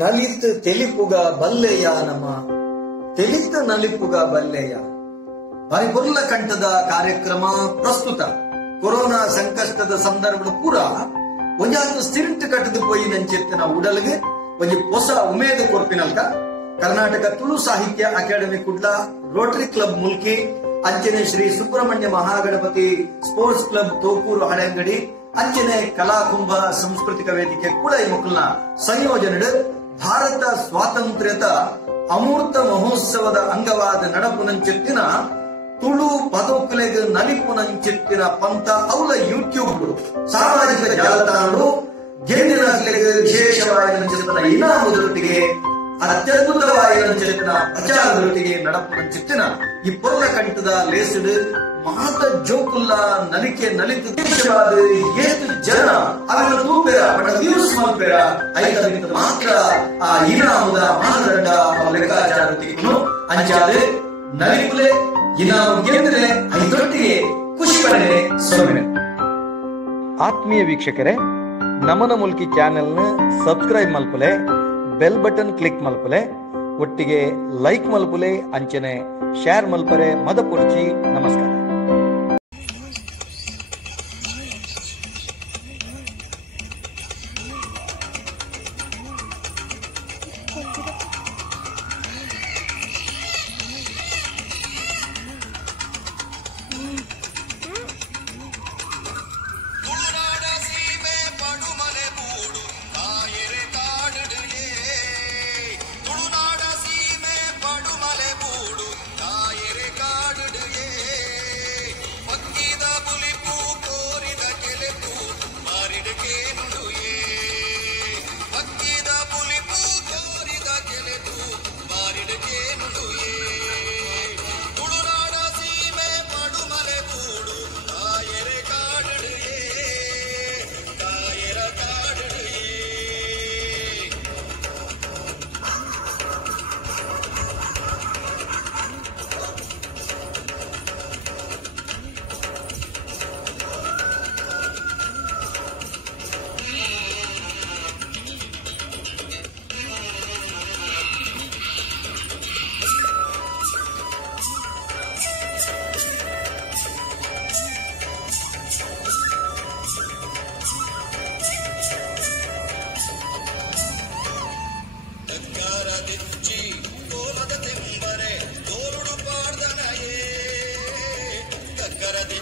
ನಲಿತ್ ತೆಲಿಪುಗ ಬಲ್ಲೆಯ ನಮ ತೆಲಿತ್ ನಲಿಪುಗ ಬಲ್ಲೆಯ ಪರಿಪುರ್ಲ ಕಂಠದ ಕಾರ್ಯಕ್ರಮ ಪ್ರಸ್ತುತ ಕೊರೋನಾ ಸಂಕಷ್ಟದ ಸಂದರ್ಭ ಪೂರ ಒಂಜಾದು ಸ್ಟಿಂಟ್ ಕಟ್ಟದು ಪೋಯಿ ನಂಚೆತ್ತಿನ ಉಡಲ್ಗೆ ಒಂಜಿ ಹೊಸ ಉಮೇದು ಕೊರ್ಪಿನಲ್ಕ ಕರ್ನಾಟಕ ತುಳು ಸಾಹಿತ್ಯ academy Kudla Rotary club Mulki ಅಂಚನೆ ಶ್ರೀ ಸುಬ್ರಹ್ಮಣ್ಯ ಮಹಾಗಣಪತಿ ಸ್ಪೋರ್ಟ್ಸ್ ಕ್ಲಬ್ ತೋಕೂರು ಹಳೆಂಗಡಿ ಅಂಚನೆ ಕಲಾಕುಂಭ ಸಾಂಸ್ಕೃತಿಕ ವೇದಿಕೆ ಕೂಡ ಈ ಮಕ್ಕಳನ್ನ ಸಂಯೋಜನೆ ಭಾರತ ಸ್ವಾತಂತ್ರ್ಯದ ಅಮೂರ್ತ ಮಹೋತ್ಸವದ ಅಂಗವಾದ ನಡಪುನಂಚೆತ್ತಿನ ತುಳು ಪದಕಲೆಗೆ ನಲಿಪುನಂಚೆತ್ತಿನ ಪಂಥ ಅವಳ ಯೂಟ್ಯೂಬ್ ಸಾಮಾಜಿಕ ಜಾಲತಾಣಗಳು ಗೆಂಡಿನ ವಿಶೇಷವಾದ ಇನಾಮದೊಟ್ಟಿಗೆ ಅತ್ಯದ್ಭುತವಾದ ಪ್ರಚಾರದೊಟ್ಟಿಗೆ ನಡಪುನಂಚೆತ್ತಿನ ಈ ಪೊರ್ಲ ಕಂಠದ ಲೇಸಡ್ ಮಾತ ಜೋಕುಲ್ಲ ನಲಿಕೆ ನಲಿತ ದೇಶವಾದ ಏತು ಜನ ಅವರ ತೂಪೆರ ಬಡ ವ್ಯೂಸ್ ಮಲ್ಪೆರ ಐದರಿಂದ ಮಾತ್ರ ಆ ಇನಾಮದ ಮಾನದಂಡ ಲೆಕ್ಕಾಚಾರತಿಗೂ ಅಂಚಾದೆ ನಲಿಪುಲೆ ಇನಾಮ ಗೆದ್ರೆ ಐದೊಟ್ಟಿಗೆ ಖುಷಿ ಪಡೆ ಸೊಮ್ಮೆ. ಆತ್ಮೀಯ ವೀಕ್ಷಕರೇ, ನಮನ ಮುಲ್ಕಿ ಚಾನೆಲ್ನ ಸಬ್ಸ್ಕ್ರೈಬ್ ಮಲ್ಪಲೆ, ಬೆಲ್ ಬಟನ್ ಕ್ಲಿಕ್ ಮಲ್ಪಲೆ, ಒಟ್ಟಿಗೆ ಲೈಕ್ ಮಲ್ಪಲೆ, ಅಂಚನೆ ಶೇರ್ ಮಲ್ಪರೆ ಮದ ಪೊರ್ಚಿ. ನಮಸ್ಕಾರ. ಕೋಲದ ತೆಂಬರೆ ತೋರುಡು ಪಾಡ್ದನಯೇ ಕಕ್ಕರದಿ